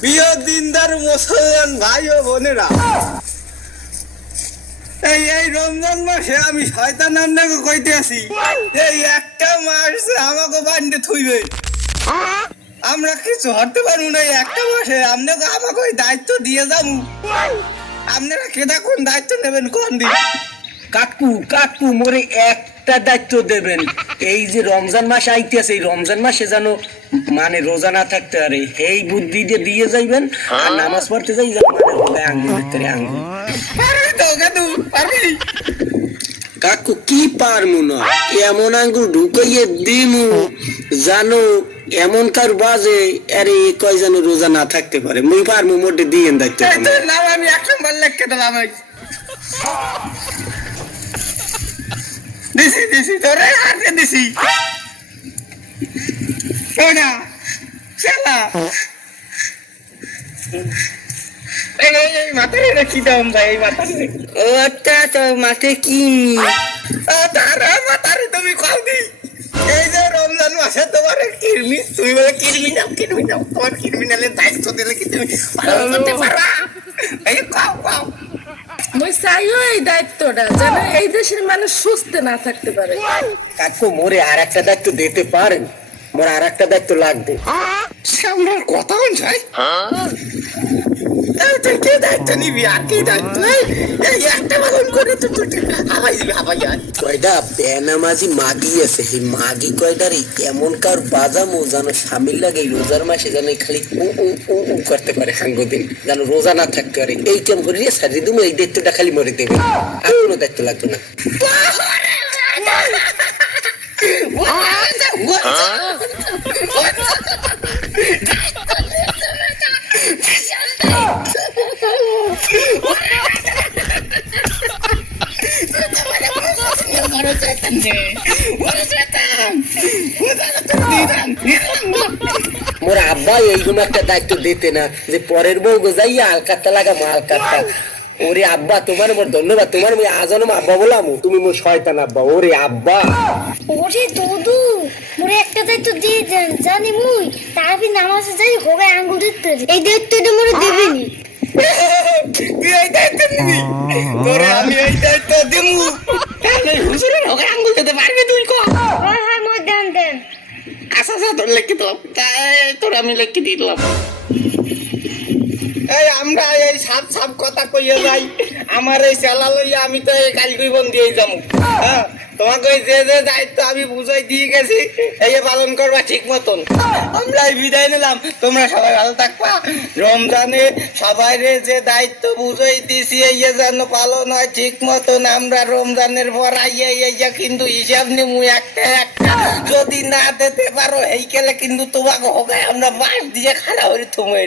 প্রিয় দিনদার মুসলমান ভাই ও বোনেরা, এই রমজান মাসে আমি শয়তান আপনাকে কইতে আছি, এই একটা মাস আমাকে বান্ডে থইবে, আমরা কিছু হতে পারবো না। এই একটা মাসে আপনাকে আমাকে ওই দায়িত্ব দিয়ে যাবো, আপনারা কেদা কোন দায়িত্ব নেবেন কোন দিন? কাকু কাকু মোরে একটা দায়িত্ব দেবেন। এই যে রমজান মাস আইতেছে, এই রমজান মাসে যেন মানে রোজা না থাকতে পারে, এই বুদ্ধি দিয়ে যাইবেন। আর নামাজ পড়তে যাই মানে আঙ্গুল ভিতরে আঙ্গুল। পারবি তো কেদু, পারবি? কাকু কি পারমু না, এমন আঙ্গুল ঢুকাইয়ে দিমু জানো এমন কার বাজে আরে কয় যেন রোজা না থাকতে পারে। মুই পারমু, মোটে দিয়েন দায়িত্ব। নাম আমি এক নম্বর লেখকে দিলাম, দিছি তোরে আগে দিছি। শোনা শালা, এই মাথায় রাখি দাম ভাই, এই মাথায়। ও আচ্ছা তো মাঠে কি তারা মাথারে তুমি কল দি। এই যে রমজান মাসে তোমার কিরমি, তুমি বলে কিরমি নাও তোমার ক্রিমিনালের দায়িত্ব দিলে কি তুমি পালন করতে পারবা? এই কাও মই চাইও এই দায়িত্বটা যেন এই দেশের মানুষ সুস্থ না থাকতে পারে। কাকু মোরে আর একটা দায়িত্ব দিতে পারেন? মোর আর একটা দায়িত্ব লাগবে। সামনের কথা অনুযায়ী তুই কে দায়িত্ব নিবি? আর কি দায়িত্ব? এই একটা পালন করে তো তুই হাবাই দিবি, হাবাই আর কয়টা বেনামাজি মাগি আছে, সেই মাগি কয়টারে এমন কার বাজামো যেন স্বামীর লাগে রোজার মাসে যেন খালি উ করতে পারে, সাঙ্গ দিন যেন রোজা না থাকতে পারে। এই কেম করি সারি তুমি এই দায়িত্বটা খালি মরে দেবে, আর কোনো দায়িত্ব লাগবে না। মোর আব্বা এইরকম একটা দায়িত্ব দিতে না যে পরের বউ গোজাইয়া আলকাতটা লাগামো আলকাতটা। ওরে আব্বা তোমার মোর ধন্যবাদ, তোমার মুই আজনম আব্বা বলামু, তুমি মোর শয়তান আব্বা। ওরে আব্বা, ওরে দুদু, মোরে একটা দায়িত্ব দিয়ে দেন, জানি মুই তারপর নামাজে যাই হবে আঙ্গুল দিতে, এই দায়িত্বটা মোরে দিবেনি। তুই এই দায়িত্ব নিবি? তোরে আমি এই দায়িত্ব দিমু, তাহলে হুজুরের হোক আঙ্গুল দিতে পারবি তুই? হয় হয় মোর দেন। আচ্ছা তোর লেখি দিলাম, তোর আমি লেখি দিলাম। এই আমরা এই সাপ কথা কইয়া যাই, আমার এই চালা লইয়া আমি তো এই কালকুই বন দিয়ে যাবো। হ্যাঁ, তোমাকে ওই যে দায়িত্ব আমি বুঝাই দিয়ে গেছি, এই পালন করবা ঠিক মতন। আমরা বিদায় নিলাম, তোমরা সবাই ভালো থাকবা। রমজানে সবাই যে দায়িত্ব বুঝাই দিছি এই যেন পালন হয় ঠিক মতন। আমরা রমজানের পর আইয়া কিন্তু হিসাব নিমু একটা যদি না দিতে পারো এই গেলে কিন্তু তোমাকে হবে আমরা বাস দিয়ে খাড়া হয়ে তুমি।